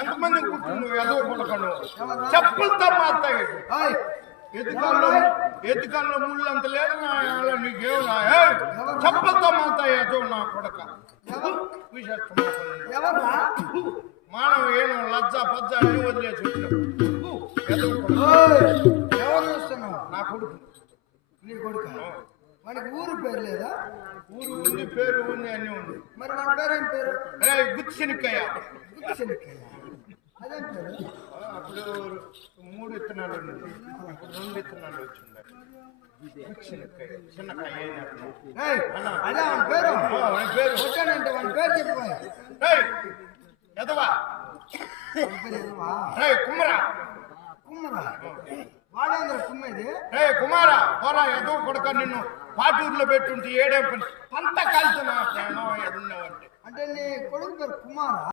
ఎంతమంది కూర్చుండు ఎదో కొడకను చెప్పులతో మారుతాయి ఎత్తుకాల్లో ముళ్ళు అంత లేదు నీకేమన్నా చెప్పులతో మారుతాయి ఎదో నా కొడక మానవ ఏమో లజ్జ పజ్జ అన్ని వదిలేసి ఎవరు చూస్తున్నావు? నా కొడుకు. నీ కొడుకు మనకి ఊరు పేరు లేదా? ఊరు ఉంది, పేరు ఉంది, అన్ని ఉంది. మరి మన పేరేం పేరు? గుత్తిశనిక్కయ్య. గుత్తిశనిక్కయ్య అదేం పేరు? అప్పుడు 3 విత్తనాలు ఉండేది, 2 విత్తనాలు వచ్చింది. గుత్తిశనిక్కయ్య చిన్నకాయ అదే మన పేరు. పేరు వచ్చానంటే మన పేరు చెప్పిపోయా ఎదవా కుమ్మరా కుమ్మరా వాడేంద్ర కుమ్మేది కుమారా పోరా ఎదో కొడక నిన్ను పాటూరులో పెట్టుంటే ఏడే పని పంట కాల్చిన అంటే నీ కొడుకు పేరు కుమారా?